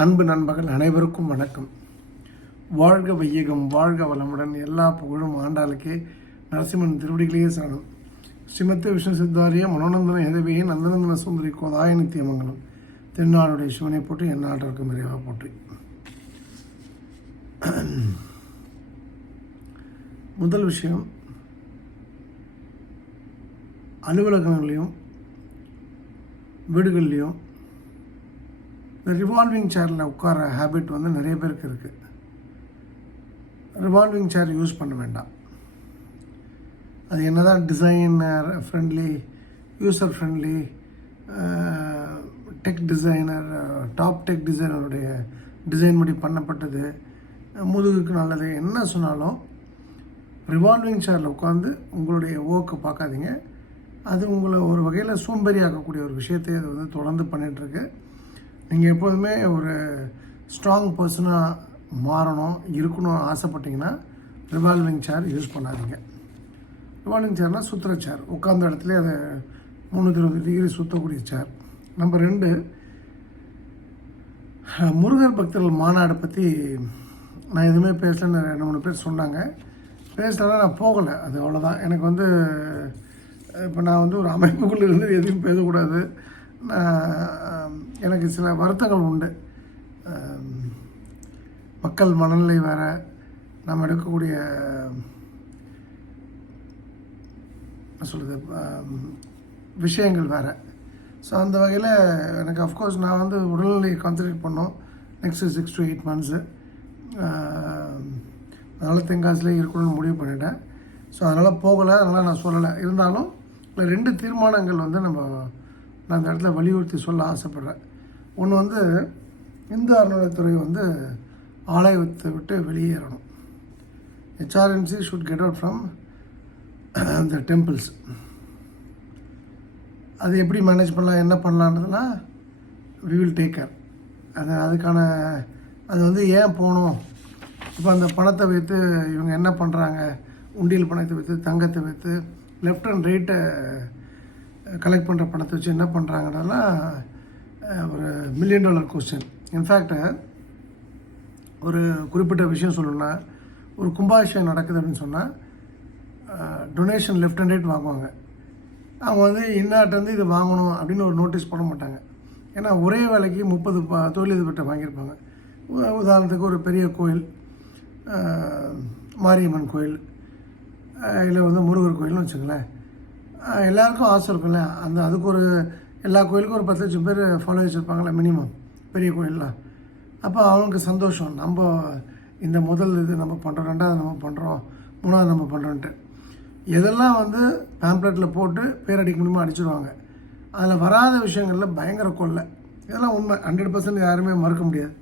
அன்பு நண்பர்கள் அனைவருக்கும் வணக்கம். வாழ்க வையகம் வாழ்க வளமுடன் எல்லா புகழும் ஆண்டாளுக்கே நரசிம்மன் திருவடிகளையே சரணம் ஸ்ரீமத்த விஷ்ணு சித்தாரிய மனோநந்தன எதவியை நந்தநந்தன சுந்தரி கோதாய நித்தியமங்கலம். தென்னாடுடைய சிவனை போற்றி எந்நாட்டிற்கும் விரைவாக போற்றி. முதல் விஷயம் அலுவலகங்களையும் வீடுகள்லேயும் இந்த ரிவால்விங் சேரில் உட்கார ஹேபிட் வந்து நிறைய பேருக்கு இருக்குது ரிவால்விங் சேர் யூஸ் பண்ண வேண்டாம். அது என்ன தான் designer friendly user friendly tech designer top tech டிசைனருடைய design படி பண்ணப்பட்டது முதுகுக்கு நல்லது என்ன சொன்னாலும் ரிவால்விங் சேரில் உட்காந்து உங்களுடைய ஒர்க்கை பார்க்காதீங்க. அது உங்களை ஒரு வகையில் சோம்பேறி ஆக்கக்கூடிய ஒரு விஷயத்தை அது வந்து தொடர்ந்து பண்ணிகிட்ருக்கு நீங்கள் எப்போதுமே ஒரு ஸ்ட்ராங் பர்சனாக மாறணும் இருக்கணும் ஆசைப்பட்டீங்கன்னா ரிவால்விங் சேர் யூஸ் பண்ணாதீங்க. ரிவால்விங் சேர்னால் சுற்றுற சேர் உட்காந்த இடத்துல அதை முந்நூற்றி இருபது டிகிரி சுற்றக்கூடிய சேர் நம்பர் ரெண்டு முருகர் பக்தர்கள் மாநாடை பற்றி நான் எதுவுமே பேசலன்னு ரெண்டு மூணு பேர் சொன்னாங்க. பேசலாம் நான் போகலை. அது அவ்வளோதான் எனக்கு வந்து இப்போ நான் வந்து ஒரு அமைப்புக்குள்ளே இருந்து எதுவும் பேசக்கூடாது. எனக்கு சில வருத்தங்கள் உண்டு. மக்கள் மனநிலை வேறு நம்ம எடுக்கக்கூடிய சொல்கிறது விஷயங்கள் வேறு. ஸோ அந்த வகையில் எனக்கு அஃப்கோர்ஸ் நான் வந்து உடல்நிலையை கான்சன்ட்ரேட் பண்ணோம். Next six to eight months அதனால் தென்காசிலே இருக்கணும்னு முடிவு பண்ணிட்டேன். ஸோ அதனால் போகலை அதனால் நான் சொல்லலை. இருந்தாலும் ரெண்டு தீர்மானங்கள் வந்து நம்ம நான் அந்த இடத்துல வலியுறுத்தி சொல்ல ஆசைப்பட்றேன். ஒன்று வந்து இந்து அறநிலையத்துறை வந்து ஆலயத்தை விட்டு வெளியேறணும். HRNC should get out from the temples அது எப்படி மேனேஜ் பண்ணலாம் என்ன பண்ணலான்றதுனா வி வில் டேக் கேர் அது அதுக்கான அது வந்து ஏன் போகணும்? இப்போ அந்த பணத்தை வைத்து இவங்க என்ன பண்ணுறாங்க உண்டியல் பணத்தை வைத்து தங்கத்தை வைத்து லெஃப்ட் அண்ட் ரைட்டை கலெக்ட் பண்ணுற பணத்தை வச்சு என்ன பண்ணுறாங்கன்னா ஒரு மில்லியன் டாலர் கொஸ்டின் இன்ஃபேக்ட் ஒரு குறிப்பிட்ட விஷயம் சொல்லணும்னா ஒரு கும்பாபிஷேகம் நடக்குது அப்படின்னு சொன்னால் டொனேஷன் லெஃப்ட் அண்ட் ரைட் வாங்குவாங்க. அவங்க வந்து இன்னாட்டேருந்து இது வாங்கணும் அப்படின்னு ஒரு நோட்டீஸ் போட மாட்டாங்க. ஏன்னா ஒரே வேலைக்கு முப்பது ப தொழிலதிபர்கிட்ட வாங்கியிருப்பாங்க. உதாரணத்துக்கு ஒரு பெரிய கோயில் மாரியம்மன் கோயில் இல்லை வந்து முருகர் கோயில்னு வச்சுங்களேன் எல்லாருக்கும் ஆசை இருக்கும்ல. அந்த அதுக்கு ஒரு எல்லா கோயிலுக்கும் ஒரு பத்து லட்சம் பேர் ஃபாலோ வச்சுருப்பாங்களே மினிமம் பெரிய கோயிலெலாம் அப்போ அவனுக்கு சந்தோஷம். நம்ம இந்த முதல் இது நம்ம பண்ணுறோம் ரெண்டாவது நம்ம பண்ணுறோம் மூணாவது நம்ம பண்ணுறோன்ட்டு எதெல்லாம் வந்து பேம்ப்ளெட்டில் போட்டு பேர் அடிக்க முடியுமோ அடிச்சிடுவாங்க அதில் வராத விஷயங்களில் பயங்கர கொள்ளை. இதெல்லாம் உண்மை. ஹண்ட்ரட் பர்சன்ட் யாருமே மறுக்க முடியாது.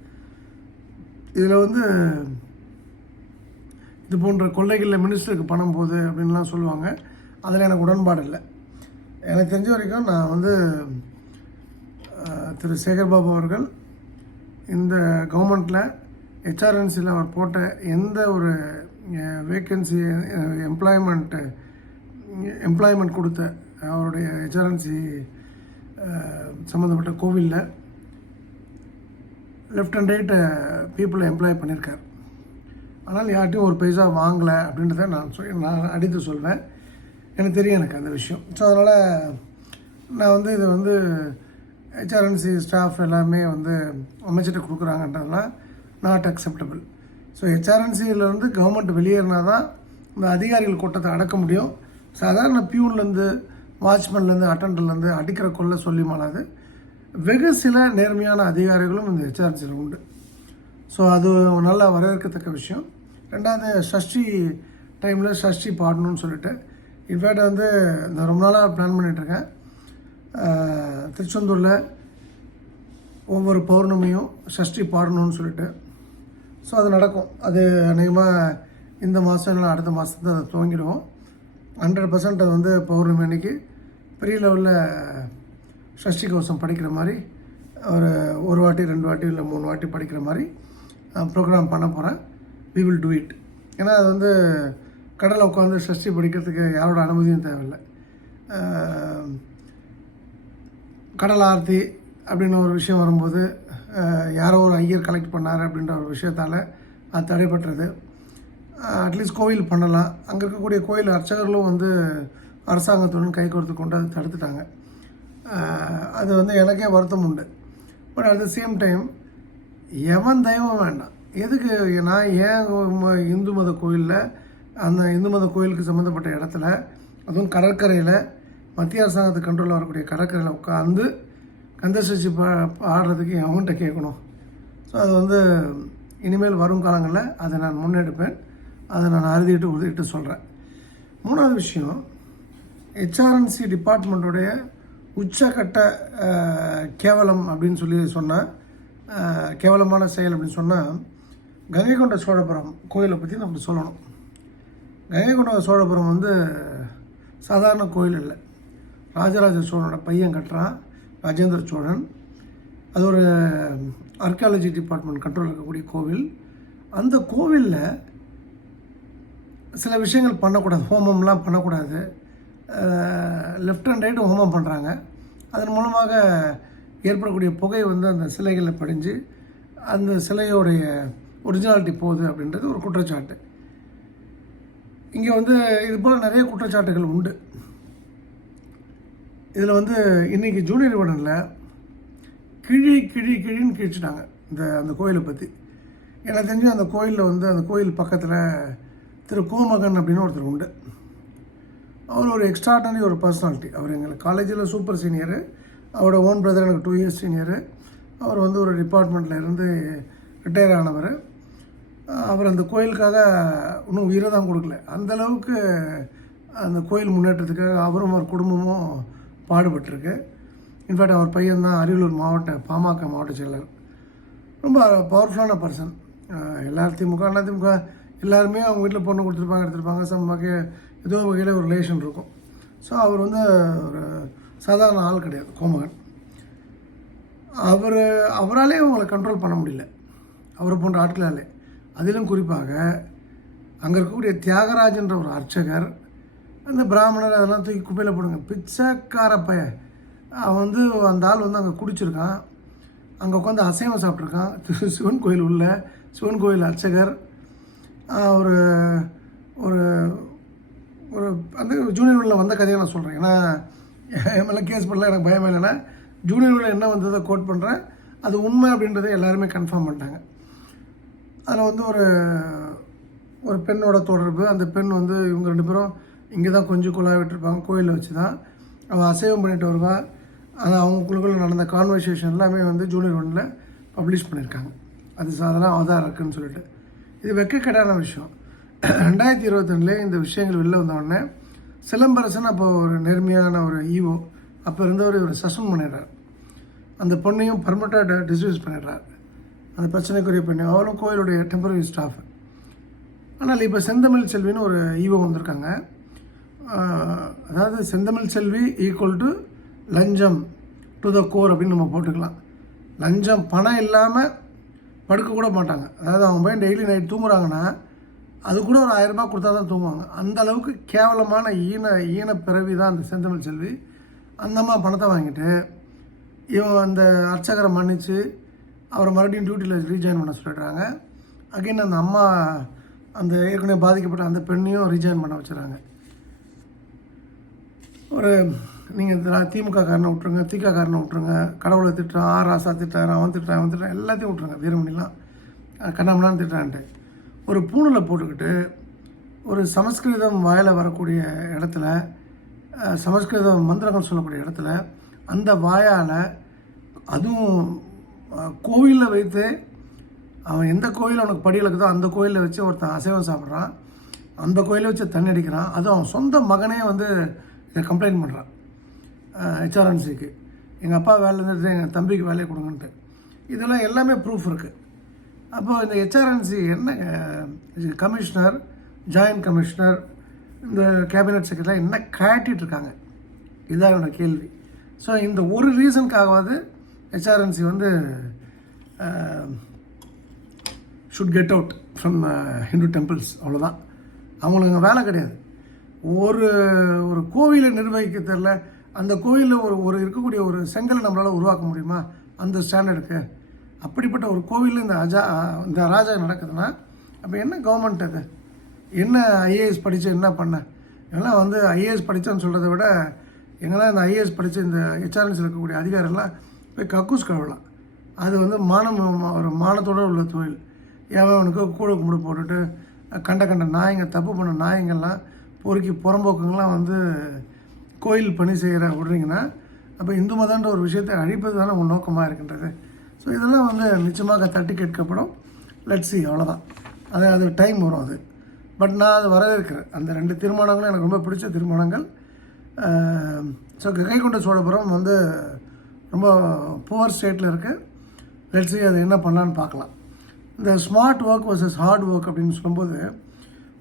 இதில் வந்து இது போன்ற கொள்ளைகளில் மினிஸ்டருக்கு பணம் போகுது அப்படின்லாம் சொல்லுவாங்க. அதில் எனக்கு உடன்பாடு இல்லை. எனக்கு தெரிஞ்ச வரைக்கும் நான் வந்து திரு சேகர்பாபு அவர்கள் இந்த கவர்மெண்ட்டில் ஹெச்ஆர்என்சியில் அவர் போட்ட எந்த ஒரு வேக்கன்சி எம்ப்ளாய்மெண்ட்டு எம்ப்ளாய்மெண்ட் கொடுத்த அவருடைய ஹெச்ஆர்என்சி சம்மந்தப்பட்ட கோவிலில் லெஃப்ட் அண்ட் ரைட்டு பீப்புளை எம்ப்ளாய் பண்ணியிருக்கார் ஆனால் யார்ட்டையும் ஒரு பைசா வாங்கலை அப்படின்றத நான் சொல்லி நான் அடித்து சொல்வேன். எனக்கு தெரியும் எனக்கு அந்த விஷயம். ஸோ அதனால் நான் வந்து இதை வந்து ஹெச்ஆர்என்சி ஸ்டாஃப் எல்லாமே வந்து அமைச்சிட்டு கொடுக்குறாங்கன்றதுலாம் நாட் அக்செப்டபிள் ஸோ ஹெச்ஆர்என்சியிலேருந்து கவர்மெண்ட் வெளியேறினா தான் இந்த அதிகாரிகள் கூட்டத்தை அடக்க முடியும். சாதாரண பியூன்லேருந்து வாட்ச்மேன்லேருந்து அட்டண்டர்லேருந்து அடிக்கிற கொள்ள சொல்லி மாறாது. வெகு சில நேர்மையான அதிகாரிகளும் இந்த ஹெச்ஆர்என்சியில் உண்டு. ஸோ அது நல்லா வரவேற்கத்தக்க விஷயம். ரெண்டாவது சஷ்டி டைமில் சஷ்டி பாடணும்னு சொல்லிட்டு இன்ஃபேக்ட் வந்து நான் ரொம்ப நாளாக பிளான் பண்ணிகிட்ருக்கேன் திருச்செந்தூரில் ஒவ்வொரு பௌர்ணமியும் சஷ்டி பாடணும்னு சொல்லிட்டு. ஸோ அது நடக்கும். அது அநேகமாக இந்த மாதம் இல்லை அடுத்த மாதத்தை அதை துவங்கிடுவோம். ஹண்ட்ரட் பர்சன்ட் அது வந்து பௌர்ணமி அன்னைக்கு. பெரிய லெவலில் சஷ்டி கவசம் படிக்கிற மாதிரி ஒரு ஒரு வாட்டி ரெண்டு வாட்டி இல்லை மூணு வாட்டி படிக்கிற மாதிரி ப்ரோக்ராம் பண்ண போகிறேன் வி வில் டூ இட் ஏன்னா அது வந்து கடலை உட்காந்து சஷ்டி படிக்கிறதுக்கு யாரோட அனுமதியும் தேவையில்லை. கடல் ஆர்த்தி அப்படின்னு ஒரு விஷயம் வரும்போது யாரோ ஒரு ஐயர் கலெக்ட் பண்ணார் அப்படின்ற ஒரு விஷயத்தால் அது தடைப்பட்டது அட்லீஸ்ட் கோவில் பண்ணலாம். அங்கே இருக்கக்கூடிய கோயில் அர்ச்சகர்களும் வந்து அரசாங்கத்துடன் கை கோர்த்து கொண்டு அதை தடுத்துட்டாங்க. அது வந்து எனக்கே வருத்தம் உண்டு. But at the same time எவன் தெய்வம் வேண்டாம். எதுக்கு நான் ஏன் ம- இந்து மத கோயிலில் அந்த இந்து மத கோயிலுக்கு சம்மந்தப்பட்ட இடத்துல அதுவும் கடற்கரையில் மத்திய அரசாங்கத்து கண்ட்ரோலில் வரக்கூடிய கடற்கரையில் உட்காந்து கந்தசஷ்டி பா பாடுறதுக்கு அவன்கிட்ட கேட்கணும். ஸோ அது வந்து இனிமேல் வரும் காலங்களில் அதை நான் முன்னெடுப்பேன். அதை நான் அறுதிட்டு உறுதிட்டு சொல்கிறேன் மூணாவது விஷயம் ஹெச்ஆர்என்சி டிபார்ட்மெண்ட்டுடைய உச்சக்கட்ட கேவலம் அப்படின்னு சொல்லி சொன்னால் கேவலமான செயல் அப்படின்னு சொன்னால் கங்கை கொண்ட சோழபுரம் கோயிலை பற்றி நம்ம சொல்லணும். கங்கைகொண்ட சோழபுரம் வந்து சாதாரண கோயில் இல்லை. ராஜராஜ சோழனோட பையன் கட்டுறான் ராஜேந்திர சோழன். அது ஒரு ஆர்கியாலஜி டிபார்ட்மெண்ட் கண்ட்ரோல் இருக்கக்கூடிய கோவில். அந்த கோவிலில் சில விஷயங்கள் பண்ணக்கூடாது. ஹோமம்லாம் பண்ணக்கூடாது. லெஃப்ட் அண்ட் ரைட் ஹோமம் பண்ணுறாங்க அதன் மூலமாக ஏற்படக்கூடிய புகை வந்து அந்த சிலைகளில் படிஞ்சு அந்த சிலையோடைய ஒரிஜினாலிட்டி போகுது அப்படின்றது ஒரு குற்றச்சாட்டு. இங்கே வந்து இது போல் நிறைய குற்றச்சாட்டுகள் உண்டு. இதில் வந்து இன்றைக்கி ஜூனியர் விடனில் கிழி கிழி கிழின்னு கிழிச்சிட்டாங்க இந்த அந்த கோயிலை பற்றி எனக்கு தெரிஞ்சு அந்த கோயிலில் வந்து அந்த கோயில் பக்கத்தில் திரு கோமகன் அப்படின்னு ஒருத்தர் உண்டு. அவர் ஒரு எக்ஸ்ட்ராடனரி ஒரு பர்சனாலிட்டி அவர் எங்களுக்கு காலேஜில் சூப்பர் சீனியரு அவரோட ஓன் பிரதர் எனக்கு டூ இயர்ஸ் சீனியரு அவர் வந்து ஒரு டிபார்ட்மெண்ட்டில் இருந்து ரிட்டையர் ஆனவர். அவர் அந்த கோயிலுக்காக இன்னும் உயிரை தான் கொடுக்கல. அந்த அளவுக்கு அந்த கோயில் முன்னேற்றத்துக்காக அவரும் அவர் குடும்பமும் பாடுபட்டிருக்கு. இன்ஃபேக்ட் அவர் பையன் தான் அரியலூர் மாவட்ட பாமக மாவட்ட செயலர். ரொம்ப பவர்ஃபுல்லான பர்சன் எல்லாரும் திமுக அண்ணா திமுக எல்லாருமே அவங்க வீட்டில் பொண்ணு கொடுத்துருப்பாங்க எடுத்திருப்பாங்க. சம் வகை ஏதோ வகையில் ஒரு ரிலேஷன் இருக்கும். ஸோ அவர் வந்து ஒரு சாதாரண ஆள் கிடையாது கோமகன். அவர் அவராலே அவங்களை கண்ட்ரோல் பண்ண முடியல. அவரை போன்ற ஆட்களாலே. அதிலும் குறிப்பாக அங்கே இருக்கக்கூடிய தியாகராஜன்ற ஒரு அர்ச்சகர் அந்த பிராமணர் அதெல்லாம் தூக்கி குப்பையில் போடுங்க. பிச்சைக்கார பையன். அவன் வந்து அந்த ஆள் வந்து அங்கே குடிச்சிருக்கான். அங்கே உட்காந்து அசைவம் சாப்பிட்ருக்கான் சிவன் கோயில் உள்ள சிவன் கோயில் அர்ச்சகர். ஒரு ஒரு ஒரு அந்த ஜூனியர் உள்ள வந்த கதையை நான் சொல்கிறேன் ஏன்னா என் மேலே கேஸ் பண்ணல எனக்கு பயம் இல்லைன்னா ஜூனியர் உள்ள என்ன வந்ததை கோட் பண்ணுறேன் அது உண்மை அப்படின்றத எல்லாருமே கன்ஃபார்ம் பண்ணிட்டாங்க. அதில் வந்து ஒரு ஒரு பெண்ணோட தொடர்பு. அந்த பெண் வந்து இவங்க ரெண்டு பேரும் இங்கே தான் கொஞ்சம் குழாய் விட்டுருப்பாங்க கோயிலில் வச்சு தான். அவள் அசைவம் பண்ணிட்டு வருவா. அது அவங்களுக்குள்ள நடந்த கான்வர்சேஷன் எல்லாமே வந்து ஜூனியர் ஒன்றில் பப்ளிஷ் பண்ணியிருக்காங்க. அது சாதனம் அவதாக இருக்குன்னு சொல்லிட்டு. இது வெக்கக்கடான விஷயம். ரெண்டாயிரத்தி இருபத்தொன்னிலே இந்த விஷயங்கள் வெளில வந்தவுடனே சிலம்பரசன் அப்போ ஒரு நேர்மையான ஒரு ஈவோ. அப்போ இருந்தவர் இவர் சஸ்பெண்ட் பண்ணிடுறார். அந்த பொண்ணையும் பர்மனெண்ட்டாக டிஸ்மிஸ் பண்ணிடுறார். அந்த பிரச்சனைக்குரிய பெண்ணு. அவளும் கோயிலுடைய டெம்பரரி ஸ்டாஃப் ஆனால் இப்போ செந்தமிழ் செல்வின்னு ஒரு ஈவோ வந்திருக்காங்க. அதாவது செந்தமிழ் செல்வி ஈக்குவல் டு லஞ்சம் டு த கோர் அப்படின்னு நம்ம போட்டுக்கலாம். லஞ்சம் பணம் இல்லாமல் படுக்க கூட மாட்டாங்க. அதாவது அவங்க போய் டெய்லி நைட் தூங்குறாங்கன்னா அது கூட ஒரு ஆயிரரூபா கொடுத்தா தான் தூங்குவாங்க. அந்த அளவுக்கு கேவலமான ஈன ஈன பிறவி தான் அந்த செந்தமிழ் செல்வி. அந்தம்மா பணத்தை வாங்கிட்டு இவன் அந்த அர்ச்சகரை மன்னித்து அவரை மறுபடியும் டியூட்டியில் ரீஜாயின் பண்ண சொல்லிடுறாங்க. அகைன் அந்த அம்மா அந்த ஏற்கனவே பாதிக்கப்பட்ட அந்த பெண்ணையும் ரீஜாயின் பண்ண வச்சுறாங்க. ஒரு நீங்கள் திமுக காரனை விட்ருங்க திக காரனை விட்ருங்க கடவுளை திட்டுறான் ஆ ராசா திட்டுறான் அவன் திட்டுறான் அவன் திட்டுறான் எல்லாத்தையும் விட்ருங்க வீரமணிலாம். கண்ணாமலாம் திட்டுறான்ட்டு. ஒரு பூணில் போட்டுக்கிட்டு ஒரு சமஸ்கிருதம் வாயில் வரக்கூடிய இடத்துல சமஸ்கிருதம் மந்திரங்கள் சொல்லக்கூடிய இடத்துல அந்த வாயால் அதுவும் கோவிலில் வைத்து அவன் எந்த கோயில் அவனுக்கு படி இருக்குதோ அந்த கோயிலில் வச்சு ஒருத்தன் அசைவம் சாப்பிட்றான். அந்த கோயிலை வச்சு தண்ணி அடிக்கிறான். அதுவும் அவன் சொந்த மகனே வந்து இதை கம்ப்ளைண்ட் பண்ணுறான் ஹெச்ஆர்என்சிக்கு எங்கள் அப்பா வேலை இருந்துட்டு எங்கள் தம்பிக்கு வேலையை கொடுங்கன்ட்டு. இதெல்லாம் எல்லாமே ப்ரூஃப் இருக்குது அப்போது இந்த ஹெச்ஆர்என்சி என்ன கமிஷனர் ஜாயின்ட் கமிஷனர் இந்த கேபினட் செக்ரட்டரி என்ன காட்டிட்டு இருக்காங்க? இதுதான் என்னோடய கேள்வி. ஸோ இந்த ஒரு ரீசனுக்காகவாது ஹெச்ஆர்என்சி வந்து should get out from Hindu temples அவ்வளோதான் அவங்களுக்கு அங்கே வேலை கிடையாது. ஒரு ஒரு கோவிலை நிர்வகிக்க தெரில அந்த கோயிலில் ஒரு ஒரு இருக்கக்கூடிய ஒரு செங்கலை நம்மளால் உருவாக்க முடியுமா? அந்த ஸ்டாண்டர்டுக்கு அப்படிப்பட்ட ஒரு கோவிலில் இந்த அஜா இந்த ராஜா நடக்குதுன்னா அப்போ என்ன கவர்மெண்ட் அது? என்ன ஐஏஎஸ் படித்து என்ன பண்ண? எல்லாம் வந்து ஐஏஎஸ் படித்தேன்னு சொல்கிறத விட எங்கெல்லாம் இந்த ஐஏஎஸ் படித்து இந்த ஹெச்ஆர்என்ஸில் இருக்கக்கூடிய அதிகாரம்லாம் போய் கக்கூஸ் கழுவலாம். அது வந்து மானம் ஒரு மானத்தோடு உள்ள தொழில். ஏன் அவனுக்கு கூட கும்பிடு போட்டுட்டு கண்ட கண்ட நாயங்க தப்பு பண்ண நாயங்கள்லாம் பொறுக்கி புறம்போக்குங்கள்லாம் வந்து கோயில் பணி செய்கிற விடுறீங்கன்னா அப்போ இந்து மதன்ற ஒரு விஷயத்தை அழிப்பது தானே உன் நோக்கமாக இருக்கின்றது. ஸோ இதெல்லாம் வந்து நிச்சயமாக தட்டி கேட்கப்படும். லட்சி அவ்வளோதான் அது அது டைம் வரும் அது. பட் நான் அதை வரவேற்கிறேன். அந்த ரெண்டு திருமணங்களும் எனக்கு ரொம்ப பிடிச்ச திருமணங்கள். ஸோ கைகொண்ட சோழபுரம் வந்து ரொம்ப புவர் ஸ்டேட்டில் இருக்குது லெட்ஸி அதை என்ன பண்ணலான்னு பார்க்கலாம். இந்த smart work versus hard work அப்படின்னு சொல்லும்போது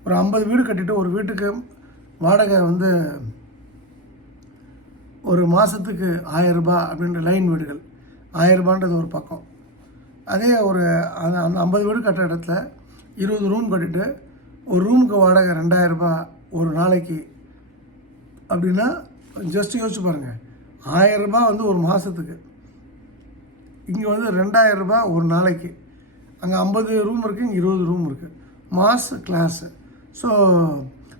ஒரு ஐம்பது வீடு கட்டிட்டு ஒரு வீட்டுக்கு வாடகை வந்து ஒரு மாதத்துக்கு ஆயரூபா அப்படின்ற லைன் வீடுகள். ஆயரூபான்றது ஒரு பக்கம். அதே ஒரு அந்த அந்த ஐம்பது வீடு கட்டுற இடத்துல இருபது ரூம் கட்டிட்டு ஒரு ரூமுக்கு வாடகை ரெண்டாயிரரூபா ஒரு நாளைக்கு. அப்படின்னா ஜஸ்ட் யோசிச்சு பாருங்கள் ஆயரரூபா வந்து ஒரு மாதத்துக்கு இங்கே வந்து ரெண்டாயிரம் ரூபாய் ஒரு நாளைக்கு. அங்கே ஐம்பது ரூம் இருக்குது இங்கே இருபது ரூம் இருக்குது mass class so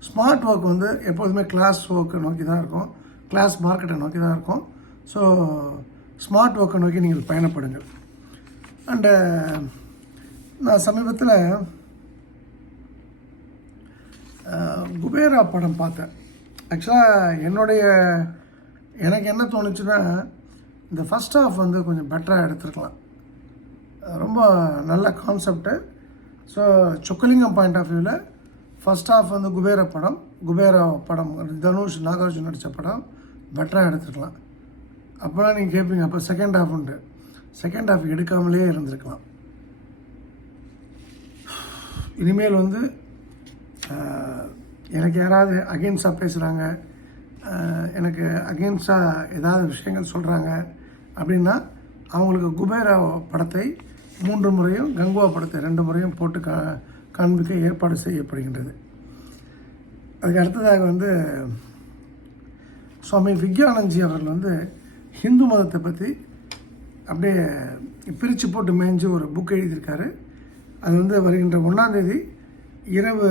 smart work வந்து எப்போதுமே கிளாஸ் ஒர்க்கை நோக்கி தான் இருக்கும். கிளாஸ் மார்க்கெட்டை நோக்கி தான் இருக்கும். ஸோ ஸ்மார்ட் ஒர்க்கை நோக்கி நீங்கள் பயணப்படுங்கள். அண்டு நான் சமீபத்தில் குபேரா படம் பார்த்தேன். ஆக்சுவலாக என்னுடைய எனக்கு என்ன தோணுச்சுன்னா இந்த ஃபஸ்ட் ஹாஃப் வந்து கொஞ்சம் பெட்டராக எடுத்துருக்கலாம். ரொம்ப நல்ல concept so Chockalingam point of வியூவில் ஃபஸ்ட் ஹாஃப் வந்து குபேர படம் குபேர படம் தனுஷ் நாகார்ஜுன் நடித்த படம் பெட்டராக எடுத்துருக்கலாம். அப்போலாம் நீங்கள் கேட்பீங்க அப்போ செகண்ட் ஹாஃப் உண்டு. செகண்ட் ஹாஃப் எடுக்காமலே இருந்திருக்கலாம். இனிமேல் வந்து எனக்கு யாராவது அகெயின்ஸ்டாக பேசுகிறாங்க எனக்கு அகெயின்ஸ்டாக ஏதாவது விஷயங்கள் சொல்கிறாங்க அப்படின்னா அவங்களுக்கு குபேரா படத்தை மூன்று முறையும் கங்குவா படத்தை ரெண்டு முறையும் போட்டு கா காண்பிக்க ஏற்பாடு செய்யப்படுகின்றது. அதுக்கு அடுத்ததாக வந்து சுவாமி விக்யானந்த்ஜி அவர்கள் வந்து ஹிந்து மதத்தை பற்றி அப்படியே பிரித்து போட்டு மேய்ஞ்சு ஒரு புக் எழுதியிருக்காரு. அது வந்து வருகின்ற ஒன்றாந்தேதி இரவு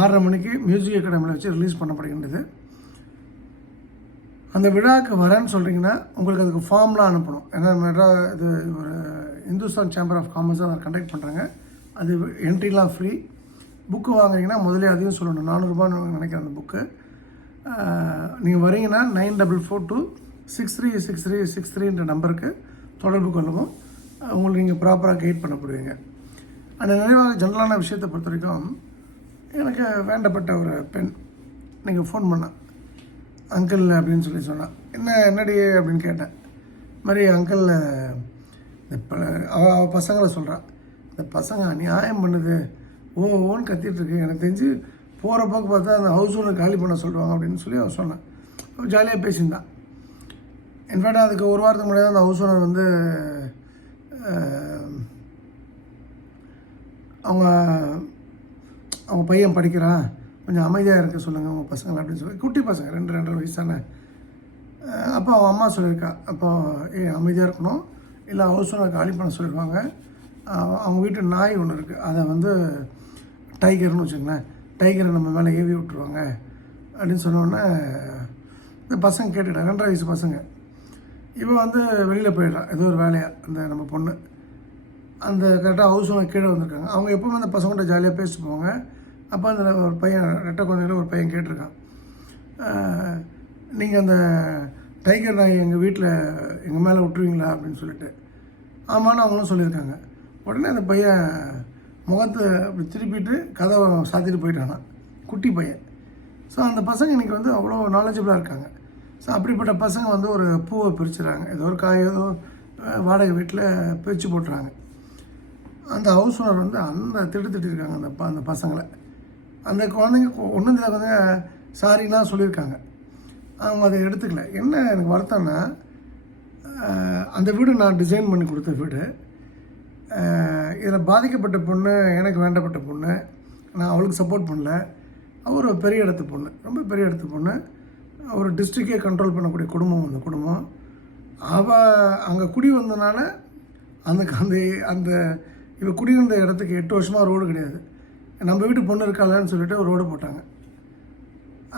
ஆறரை மணிக்கு மியூசிக் அகாடமியில் வச்சு ரிலீஸ் பண்ணப்படுகின்றது. அந்த விழாவுக்கு வரேன்னு சொல்கிறீங்கன்னா உங்களுக்கு அதுக்கு ஃபார்ம்லாம் அனுப்பணும். ஏன்னா மெட்ரா இது ஒரு இந்துஸ்தான் சேம்பர் ஆஃப் காமர்ஸ் அதை கண்டக்ட் பண்ணுறாங்க அது என்ட்ரிலாம் ஃப்ரீ புக்கு வாங்குறீங்கன்னா முதலே அதையும் சொல்லணும். நானூறுபான்னு நினைக்கிறேன் அந்த புக்கு நீங்கள் வரீங்கன்னா nine double four two six three six three six த்ரீன்ற நம்பருக்கு தொடர்பு கொள்ளவும் உங்களுக்கு நீங்கள் ப்ராப்பராக கைட் பண்ணப்படுவீங்க. அந்த நிறைவாக ஜென்ரலான விஷயத்தை பொறுத்த வரைக்கும் எனக்கு வேண்டப்பட்ட ஒரு பெண். நீங்கள் ஃபோன் பண்ணேன் அங்கிள் அப்படின்னு சொல்லி சொன்னான். என்ன என்னடி அப்படின்னு கேட்டேன். மாதிரி அங்கிள் இந்த ப அவள் அவள் பசங்களை சொல்கிறான் இந்த பசங்க அநியாயம் பண்ணுது. ஓ ஓன்னு கத்திட்டுருக்கு எனக்கு தெரிஞ்சு போகிற போக்கு பார்த்தா அந்த ஹவுஸ் ஓனர் காலி பண்ண சொல்லுவாங்க அப்படின்னு சொல்லி அவள் சொன்னான். அவள் ஜாலியாக பேசியிருந்தான் இன்ஃபேக்ட் அதுக்கு ஒரு வாரத்துக்கு முன்னாடி அந்த ஹவுஸ் ஓனர் வந்து அவங்க அவங்க பையன் படிக்கிறான். கொஞ்சம் அமைதியாக இருக்க சொல்லுங்கள் உங்கள் பசங்களை அப்படின்னு சொல்லி. குட்டி பசங்க ரெண்டு ரெண்டரை வயசான அப்போ அவன் அம்மா சொல்லியிருக்கா. அப்போ ஏ அமைதியாக இருக்கணும். இல்லை ஹவுஸ் ஓனர் காலி பண்ண சொல்லியிருப்பாங்க அவங்க வீட்டு நாய் ஒன்று இருக்குது அதை வந்து டைகர்னு வச்சுக்கோங்களேன். டைகரை நம்ம மேலே ஏவி விட்டுருவாங்க. அப்படின்னு சொன்னோடனே இந்த பசங்க கேட்டுட்டாங்க ரெண்டரை வயசு பசங்க. இவன் வந்து வெளியில் போயிடுறான் ஏதோ ஒரு வேலையாக அந்த நம்ம பொண்ணு. அந்த கரெக்டாக ஹவுஸ் ஓனர் கீழே வந்திருக்காங்க. அவங்க எப்பவுமே அந்த பசங்கள்கிட்ட ஜாலியாக பேசிட்டு போவாங்க. அப்போ அந்த ஒரு பையன் ரெட்டை குழந்தைங்கள ஒரு பையன் கேட்டிருக்கான். நீங்கள் அந்த டைகர் நாய் எங்கள் வீட்டில் எங்கள் மேலே விட்டுருவீங்களா அப்படின்னு சொல்லிட்டு. ஆமான்னு அவங்களும் சொல்லியிருக்காங்க. உடனே அந்த பையன் முகத்தை அப்படி திருப்பிட்டு கதவை சாத்திட்டு போயிட்டானா குட்டி பையன். ஸோ அந்த பசங்க இன்றைக்கி வந்து அவ்வளோ நாலேஜபிளாக இருக்காங்க. ஸோ அப்படிப்பட்ட பசங்க வந்து ஒரு பூவை பிரிச்சுறாங்க. ஏதோ ஒரு காய் ஏதோ வாடகை வீட்டில் பிரித்து போட்டுறாங்க. அந்த ஹவுஸ் ஓனர் வந்து அந்த திட்டு திட்டிருக்காங்க அந்த அந்த பசங்களை. அந்த குழந்தைங்க ஒன்றும் வந்து சாரிலாம் சொல்லியிருக்காங்க. அவங்க அதை எடுத்துக்கல. என்ன எனக்கு வருத்தம்னா அந்த வீடு நான் டிசைன் பண்ணி கொடுத்த வீடு. இதில் பாதிக்கப்பட்ட பொண்ணு எனக்கு வேண்டப்பட்ட பொண்ணு நான் அவளுக்கு சப்போர்ட் பண்ணல. அவர் பெரிய இடத்து பொண்ணு ரொம்ப பெரிய இடத்து பொண்ணு. ஒரு டிஸ்ட்ரிக்டே கண்ட்ரோல் பண்ணக்கூடிய குடும்பம் அந்த குடும்பம். அவள் அங்கே குடி வந்தனால அந்த அந்த அந்த இப்போ வந்த இடத்துக்கு எட்டு வருஷமாக ரோடு கிடையாது. நம்ம வீட்டு பொண்ணு இருக்காளன்னு சொல்லிட்டு ஒரு ரோடு போட்டாங்க.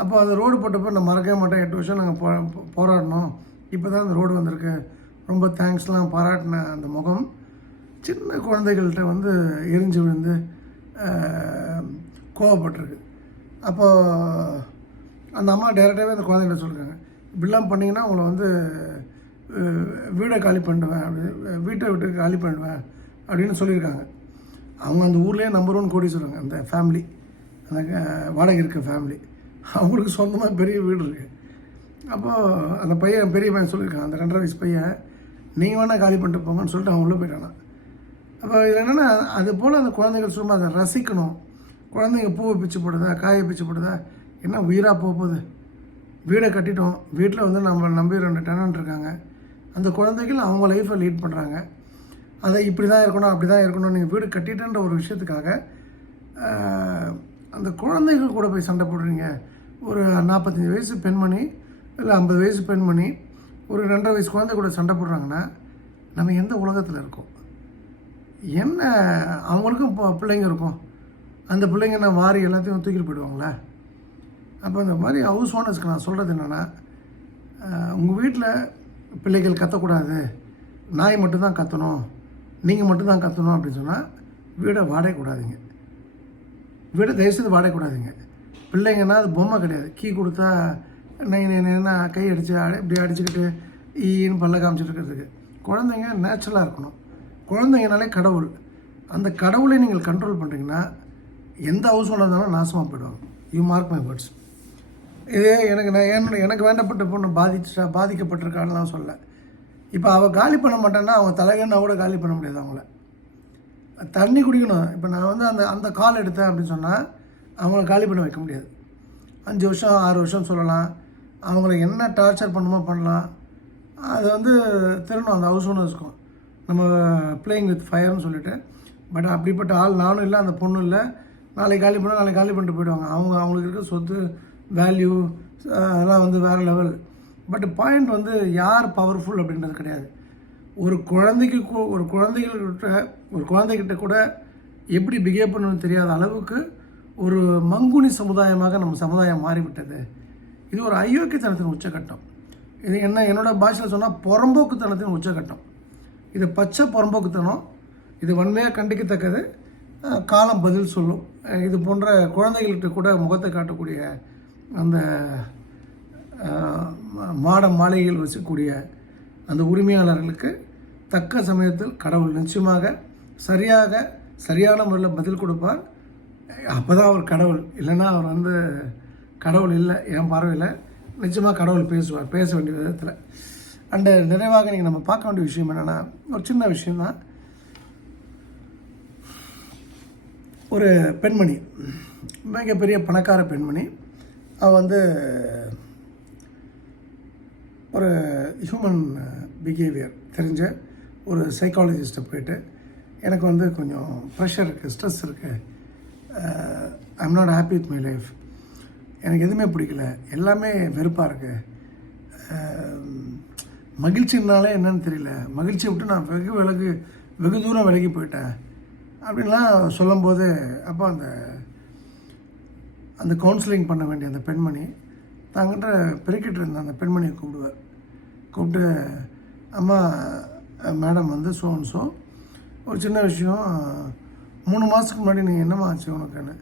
அப்போ அந்த ரோடு போட்டப்போ நான் மறக்கவே மாட்டேன். எட்டு வருஷம் நாங்கள் போ போராடினோம். இப்போ தான் அந்த ரோடு வந்திருக்கு. ரொம்ப தேங்க்ஸ்லாம் பாராட்டின அந்த முகம். சின்ன குழந்தைகள்கிட்ட வந்து எரிஞ்சு விழுந்து கோவப்பட்டிருக்கு. அப்போது அந்த அம்மா டேரெக்டாகவே அந்த குழந்தைகிட்ட சொல்கிறாங்க இப்படிலாம் பண்ணிங்கன்னா உங்களை வந்து வீடை காலி பண்ணிடுவேன் அப்படி வீட்டை விட்டு காலி பண்ணிடுவேன் அப்படின்னு சொல்லியிருக்காங்க. அவங்க அந்த ஊர்லேயே நம்பர் ஒன் கோடீஸ்வரங்க அந்த ஃபேமிலி அந்த வாடகை இருக்க ஃபேமிலி அவங்களுக்கு சொந்தமாக பெரிய வீடு இருக்குது அப்போது அந்த பையன் பெரிய பையன் சொல்லியிருக்கான் அந்த ரெண்டரை வயசு பையன் நீங்கள் வேணால் காலி பண்ணிட்டு போங்கன்னு சொல்லிட்டு அவன் உள்ளே போயிட்டானா? அப்போ இதில் என்னென்னா அது போல் அந்த குழந்தைகள் சும்மா அதை ரசிக்கணும். குழந்தைங்க பூவை பிச்சு போடுதா காயை பிச்சு போடுதா? என்ன உயிராக போக போகுது? வீடை கட்டிட்டோம். வீட்டில் வந்து நம்ம நம்பி ரெண்டு டெனன்ட் இருக்காங்க. அந்த குழந்தைகள் அவங்க லைஃப்பை லீட் பண்ணுறாங்க அதை இப்படி தான் இருக்கணும் அப்படி தான் இருக்கணும் நீங்கள் வீடு கட்டிட்டுன்ற ஒரு விஷயத்துக்காக அந்த குழந்தைகள் கூட போய் சண்டை போடுறீங்க. ஒரு நாற்பத்தஞ்சு வயசு பெண்மணி இல்லை ஐம்பது வயசு பெண்மணி ஒரு ரெண்டரை வயசு குழந்தை கூட சண்டை போடுறாங்கன்னா நம்ம எந்த உலகத்தில் இருக்கோம்? என்ன அவங்களுக்கும் இப்போ பிள்ளைங்க இருக்கும். அந்த பிள்ளைங்க நான் வாரி எல்லாத்தையும் தூக்கிட்டு போயிடுவாங்களே? அப்போ இந்த மாதிரி ஹவுஸ் ஓனர்ஸ்க்கு நான் சொல்கிறது என்னென்னா உங்கள் வீட்டில் பிள்ளைகள் கத்தக்கூடாது. நாய் மட்டும்தான் கத்தணும். நீங்கள் மட்டும்தான் கத்தணும் அப்படின்னு சொன்னால் வீடை வாடகைக்கூடாதீங்க வீடை தயவுசெய்து வாடகைக்கூடாதீங்க பிள்ளைங்கன்னா அது பொம்மை கிடையாது. கீ கொடுத்தா நை நை கை அடித்து அடி இப்படி அடிச்சுக்கிட்டு ஈன்னு பல்ல காமிச்சிட்டு இருக்கிறதுக்கு குழந்தைங்க நேச்சுரலாக இருக்கணும். குழந்தைங்கனாலே கடவுள். அந்த கடவுளை நீங்கள் கண்ட்ரோல் பண்ணுறீங்கன்னா எந்த ஹவுஸ் ஓனர் இருந்தாலும் நாசமாக போயிடுவாங்க. யூ மார்க் மை வேர்ட்ஸ் இதே எனக்கு நான் என்னோட எனக்கு வேண்டப்பட்ட பொண்ணு பாதிச்சா பாதிக்கப்பட்டிருக்கான்லாம் சொல்ல. இப்போ அவள் காலி பண்ண மாட்டேன்னா அவங்க தலைகண்ணா கூட காலி பண்ண முடியாது அவங்கள. தண்ணி குடிக்கணும். இப்போ நான் வந்து அந்த அந்த கால் எடுத்தேன் அப்படின்னு சொன்னால் அவங்கள காலி பண்ண வைக்க முடியாது. அஞ்சு வருஷம் ஆறு வருஷம் சொல்லலாம். அவங்கள என்ன டார்ச்சர் பண்ணுமோ பண்ணலாம். அது வந்து திருணும் அந்த ஹவுஸ் ஓனர்ஸ்க்கும் நம்ம பிளேயிங் வித் ஃபயர்னு சொல்லிட்டு. பட் அப்படிப்பட்ட ஆள் நானும் இல்லை அந்த பொண்ணும் இல்லை. நாளைக்கு காலி பண்ணால் நாளைக்கு காலி பண்ணிட்டு போயிடுவாங்க. அவங்க அவங்களுக்கு இருக்க சொத்து வேல்யூ அதெல்லாம் வந்து வேறு லெவல் பட் பாயிண்ட் வந்து யார் பவர்ஃபுல் அப்படின்றது கிடையாது. ஒரு குழந்தைக்கு கூ- ஒரு குழந்தைகள்கிட்ட ஒரு குழந்தைகிட்ட கூட எப்படி பிஹேவ் பண்ணணும்னு தெரியாத அளவுக்கு ஒரு மங்குனி சமுதாயமாக நம்ம சமுதாயம் மாறிவிட்டது. இது ஒரு அயோக்கியத்தனத்தின் உச்சக்கட்டம் இது என்ன என்னோட பாஷையில் சொன்னால் புறம்போக்குத்தனத்தின் உச்சக்கட்டம் இது பச்சை புறம்போக்குத்தனம். இது வன்மையாக கண்டிக்கத்தக்கது. காலம் பதில் சொல்லும். இது போன்ற குழந்தைகள்கிட்ட கூட முகத்தை காட்டக்கூடிய அந்த மாட மாலைகள் வசிக்கக்கூடிய அந்த உரிமையாளர்களுக்கு தக்க சமயத்தில் கடவுள் நிச்சயமாக சரியாக சரியான முறையில் பதில் கொடுப்பார். அப்போ தான் அவர் கடவுள். இல்லைன்னா அவர் வந்து கடவுள் இல்லை என் பார்வையில் நிச்சயமாக கடவுள் பேசுவார் பேச வேண்டிய விதத்தில். அண்டு நிறைவாக நீங்கள் நம்ம பார்க்க வேண்டிய விஷயம் என்னென்னா ஒரு சின்ன விஷயந்தான் ஒரு பெண்மணி மிகப்பெரிய பணக்கார பெண்மணி அவள் வந்து ஒரு ஹியூமன் பிஹேவியர் uh, தெரிஞ்ச ஒரு சைக்காலஜிஸ்ட்டை போயிட்டு எனக்கு வந்து கொஞ்சம் ப்ரெஷர் இருக்குது ஸ்ட்ரெஸ் இருக்குது I'm not happy with my life எனக்கு எதுவுமே பிடிக்கல. எல்லாமே வெறுப்பாக இருக்குது uh, மகிழ்ச்சினாலே என்னன்னு தெரியல. மகிழ்ச்சியை விட்டு நான் வெகு விலகு வெகு தூரம் விலகி போயிட்டேன். அப்படின்லாம் சொல்லும்போது அப்போ அந்த அந்த கவுன்சிலிங் பண்ண வேண்டிய அந்த பெண்மணி தாங்கிட்ட பெருக்கிட்டு இருந்த அந்த பெண்மணியை கூப்பிடுவேன் கூப்பிட்டு அம்மா மேடம் வந்து ஸோ ஸோ ஒரு சின்ன விஷயம் மூணு மாதத்துக்கு முன்னாடி நீங்கள் என்னம்மா ஆச்சு உனக்குன்னு?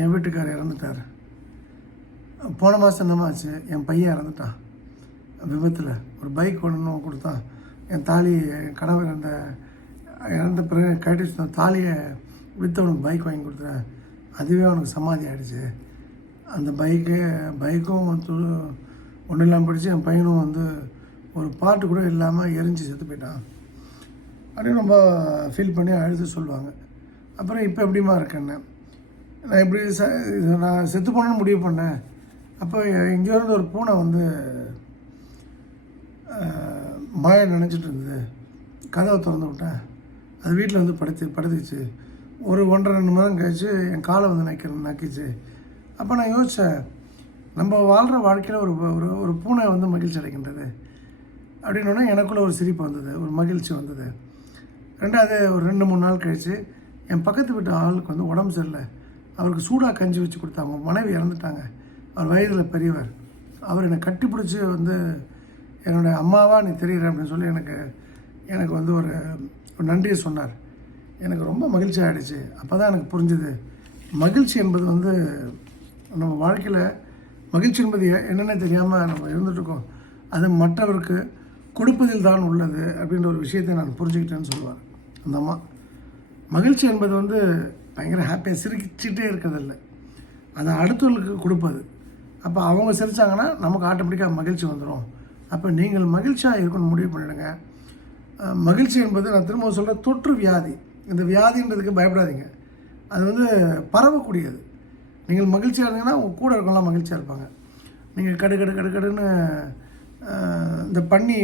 என் வீட்டுக்காரர் இறந்துட்டார். போன மாதம் என்னம்மா ஆச்சு? என் பையன் இறந்துட்டான். விபத்தில். ஒரு பைக் ஒன்று கொடுத்தான். என் தாலி என் கணவர் அந்த இறந்த பிறகு கட்டிச்சு அந்த தாலியை விற்று அவனுக்கு பைக் வாங்கி கொடுத்தேன் அதுவே அவனுக்கு சமாதி ஆகிடுச்சு அந்த பைக்கு பைக்கும் வந்து ஒன்றும் இல்லாமல் போயிடுச்சு. என் பையனும் வந்து ஒரு பாட்டு கூட இல்லாமல் எரிஞ்சு செத்து போயிட்டான். அப்படின்னு ரொம்ப ஃபீல் பண்ணி அழுது சொல்லுவாங்க. அப்புறம் இப்போ எப்படிமா இருக்கேன்னு. நான் இப்படி ச நான் செத்து போனேன்னு முடிவு பண்ணேன். அப்போ இங்கேருந்து ஒரு பூனை வந்து ஆஹ், மழை நினச்சிட்டு இருந்தது. கதவை திறந்து விட்டேன். அது வீட்டில் வந்து படுத்து படுத்துச்சு. ஒரு ஒன்றரை ரெண்டு மாதம் கழிச்சு என் காலை வந்து நக்க நக்கிச்சு. அப்போ நான் யோசித்தேன் நம்ம வாழ்கிற வாழ்க்கையில் ஒரு ஒரு ஒரு பூனை வந்து மகிழ்ச்சி அடைக்கின்றது அப்படின்னோடனே எனக்குள்ள ஒரு சிரிப்பு வந்தது ஒரு மகிழ்ச்சி வந்தது. ரெண்டாவது ஒரு ரெண்டு மூணு நாள் கழித்து என் பக்கத்து வீட்டு ஆளுக்கு வந்து உடம்பு சரியில்லை. அவருக்கு சூடாக கஞ்சி வச்சு கொடுத்தாங்க. மனைவி இறந்துட்டாங்க. அவர் வயதில் பெரியவர். அவர் என்னை கட்டிப்பிடிச்சி வந்து என்னுடைய அம்மாவாக நீ தெரிகிற அப்படின்னு சொல்லி எனக்கு எனக்கு வந்து ஒரு ஒரு நன்றியை சொன்னார். எனக்கு ரொம்ப மகிழ்ச்சி ஆகிடுச்சு அப்போ தான் எனக்கு புரிஞ்சுது. மகிழ்ச்சி என்பது வந்து நம்ம வாழ்க்கையில் மகிழ்ச்சி என்பது என்னென்ன தெரியாமல் நம்ம இருந்துகிட்ருக்கோம் அது மற்றவருக்கு கொடுப்பதில் தான் உள்ளது அப்படின்ற ஒரு விஷயத்தை நான் புரிஞ்சுக்கிட்டேன்னு சொல்லுவார். அந்த அம்மா மகிழ்ச்சி என்பது வந்து பயங்கர ஹாப்பியாக சிரிச்சிட்டே இருக்கிறதில்ல. அதை அடுத்தவர்களுக்கு கொடுப்பது. அப்போ அவங்க சிரித்தாங்கன்னா நமக்கு ஆட்டோமேட்டிக்காக மகிழ்ச்சி வந்துடும் அப்போ நீங்கள் மகிழ்ச்சியாக இருக்கணும்னு முடிவு பண்ணிடுங்க. மகிழ்ச்சி என்பது நான் திரும்ப சொல்கிற தொற்று வியாதி. இந்த வியாதின்றதுக்கு பயப்படாதீங்க. அது வந்து பரவக்கூடியது. நீங்கள் மகிழ்ச்சியாக இருந்தீங்கன்னா உங்கள் கூட இருக்கவங்களாம் மகிழ்ச்சியாக இருப்பாங்க. நீங்கள் கடு கடு கடு கடுன்னு இந்த பண்ணி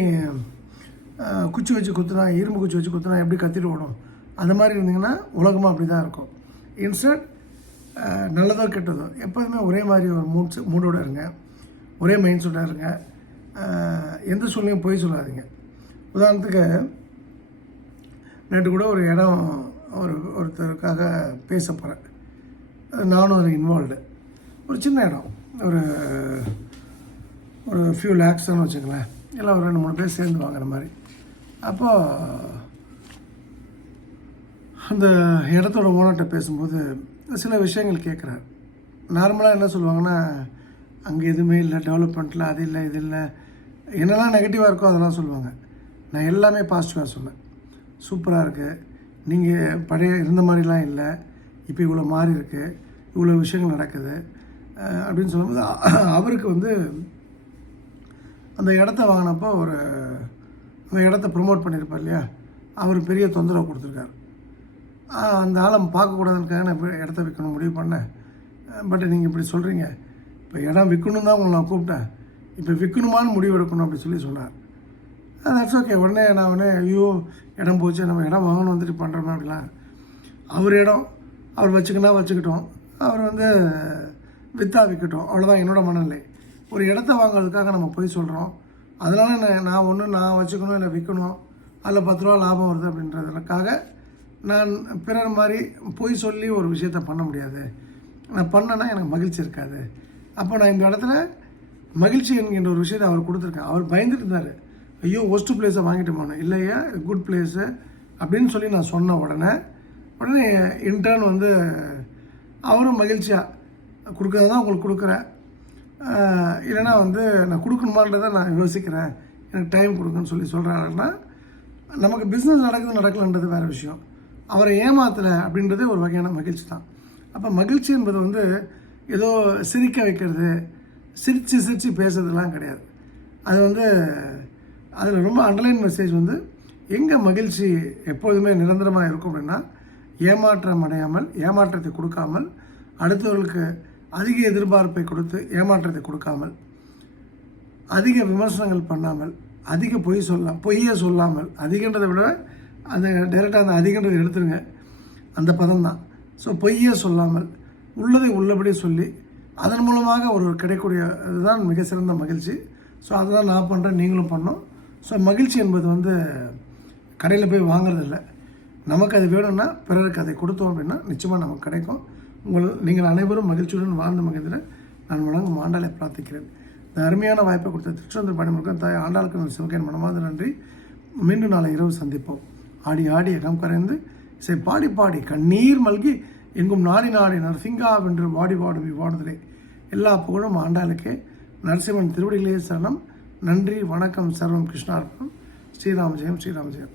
குச்சி வச்சு குத்துனா இரும்பு குச்சி வச்சு குத்துனா எப்படி கத்திட்டு ஓடும்? அந்த மாதிரி இருந்தீங்கன்னா உலகமாக அப்படி தான் இருக்கும் இன்ஸ்டன்ட் நல்லதோ கெட்டதோ எப்போதுமே ஒரே மாதிரி ஒரு மூட் மூடோடு இருங்க. ஒரே மைண்ட் செட்டாக இருங்க எந்த சூழ்நிலையும் பொய் சொல்லாதீங்க. உதாரணத்துக்கு நேற்று கூட ஒரு இடம் ஒரு ஒருத்தருக்காக பேச போகிறேன் நானும் அதில் இன்வால்வ்டு ஒரு சின்ன இடம். ஒரு ஒரு ஃபியூ லேக்ஸ்னு வச்சுங்களேன் எல்லாம் ஒரு ரெண்டு மூணு பேர் சேர்ந்து வாங்குற மாதிரி. அப்போது அந்த இடத்தோட ஓனர்கிட்ட பேசும்போது சில விஷயங்கள் கேட்குறாரு நார்மலாக என்ன சொல்லுவாங்கன்னா அங்கே எதுவுமே இல்லை டெவலப்மெண்ட்டில் அது இல்லை இது இல்லை. என்னெல்லாம் நெகட்டிவாக இருக்கோ அதெல்லாம் சொல்லுவாங்க. நான் எல்லாமே பாசிட்டிவாக சொன்னேன் சூப்பராக இருக்குது நீங்கள் பழைய இருந்த மாதிரிலாம் இல்லை. இப்போ இவ்வளோ மாறி இருக்குது இவ்வளோ விஷயங்கள் நடக்குது. அப்படின்னு சொல்லும்போது அவருக்கு வந்து அந்த இடத்த வாங்கினப்போ ஒரு அந்த இடத்த ப்ரொமோட் பண்ணியிருப்பார் இல்லையா? அவர் பெரிய தொந்தரவு கொடுத்துருக்காரு. அந்த ஆளை பார்க்கக்கூடாதுக்காக நான் இடத்த விற்கணும் முடிவு பண்ணேன். பட் நீங்கள் இப்படி சொல்கிறீங்க இப்போ இடம் விற்கணும் தான் உங்களை நான் கூப்பிட்டேன். இப்போ விற்கணுமான்னு முடிவு எடுக்கணும் அப்படி சொல்லி சொன்னார். தட்ஸ் ஓகே உடனே நான் உடனே ஐயோ இடம் போச்சு நம்ம இடம் வாங்கணும் வந்துட்டு பண்ணுறோமே அப்படிலாம். அவர் இடம் அவர் வச்சுக்கினா வச்சுக்கிட்டோம். அவர் வந்து விற்றா விற்கட்டும் அவ்வளோதான் என்னோட மனநிலை. ஒரு இடத்த வாங்குறதுக்காக நம்ம போய் சொல்கிறோம் அதனால் நான் நான் ஒன்று நான் வச்சுக்கணும் இல்லை விற்கணும் அதில் பத்து ரூபா லாபம் வருது அப்படின்றதுக்காக நான் பிறர் மாதிரி பொய் சொல்லி ஒரு விஷயத்த பண்ண முடியாது. நான் பண்ணேன்னா எனக்கு மகிழ்ச்சி இருக்காது. அப்போ நான் இந்த இடத்துல மகிழ்ச்சி என்கின்ற ஒரு விஷயத்தை அவர் கொடுத்துருக்கேன் அவர் பயந்துட்டு இருந்தார். ஐயோ ஒஸ்ட் பிளேஸை வாங்கிட்டு போனேன் இல்லையா குட் பிளேஸு அப்படின்னு சொல்லி நான் சொன்ன உடனே உடனே இன்டர்ன் வந்து அவரும் மகிழ்ச்சியாக கொடுக்கறது தான் உங்களுக்கு கொடுக்குறேன். இல்லைன்னா வந்து நான் கொடுக்கணுமான்றதை நான் யோசிக்கிறேன். எனக்கு டைம் கொடுக்குன்னு சொல்லி சொல்கிறாங்கன்னா நமக்கு பிஸ்னஸ் நடக்குது நடக்கலன்றது வேறு விஷயம். அவரை ஏமாத்தலை அப்படின்றது ஒரு வகையான மகிழ்ச்சி தான். அப்போ மகிழ்ச்சி என்பது வந்து ஏதோ சிரிக்க வைக்கிறது சிரித்து சிரித்து பேசுறதுலாம் கிடையாது. அது வந்து அதில் ரொம்ப அண்டர்லைன் மெசேஜ் வந்து எங்கே மகிழ்ச்சி எப்போதுமே நிரந்தரமாக இருக்கும் அப்படின்னா ஏமாற்றம் அடையாமல் ஏமாற்றத்தை கொடுக்காமல் அடுத்தவர்களுக்கு அதிக எதிர்பார்ப்பை கொடுத்து ஏமாற்றத்தை கொடுக்காமல் அதிக விமர்சனங்கள் பண்ணாமல் அதிக பொய் சொல்லலாம் பொய்யே சொல்லாமல் அதிகன்றதை விட அந்த டைரெக்டாக அந்த அதிகன்றதை எடுத்துருங்க. அந்த பதம் தான். ஸோ பொய்யே சொல்லாமல் உள்ளதை உள்ளபடி சொல்லி அதன் மூலமாக ஒரு கிடைக்கக்கூடிய இதுதான் மிக சிறந்த மகிழ்ச்சி. ஸோ அதுதான் நான் பண்ணுறேன் நீங்களும் பண்ணோம் ஸோ மகிழ்ச்சி என்பது வந்து கடையில் போய் வாங்குறதில்ல. நமக்கு அது வேணும்னா பிறருக்கு அதை கொடுத்தோம் அப்படின்னா நிச்சயமாக நமக்கு கிடைக்கும். உங்கள் நீங்கள் அனைவரும் மகிழ்ச்சியுடன் வாழ்ந்து மகிழ்ந்திட நான் வழங்கும் ஆண்டாளை பிரார்த்திக்கிறேன். இந்த அருமையான வாய்ப்பை கொடுத்த திருச்செந்தூர் பணிமுருகன் தாய் ஆண்டாளுக்கு நான் சிவகேன் மனமாத நன்றி. மீண்டும் நாளை இரவு சந்திப்போம். ஆடி ஆடி அகம் கரைந்து இசை பாடி பாடி கண்ணீர் மல்கி எங்கும் நாடி நாடி நரசிங்கா வென்று வாடி வாடும் இவ்வாடுதலே எல்லா புகழும் ஆண்டாளுக்கே. நரசிம்மன் திருவடிகளே சரணம். நன்றி வணக்கம் சர்வம் கிருஷ்ணார்ப்பணம் ஸ்ரீராம் ஜெயம் ஸ்ரீராம் ஜெயம்.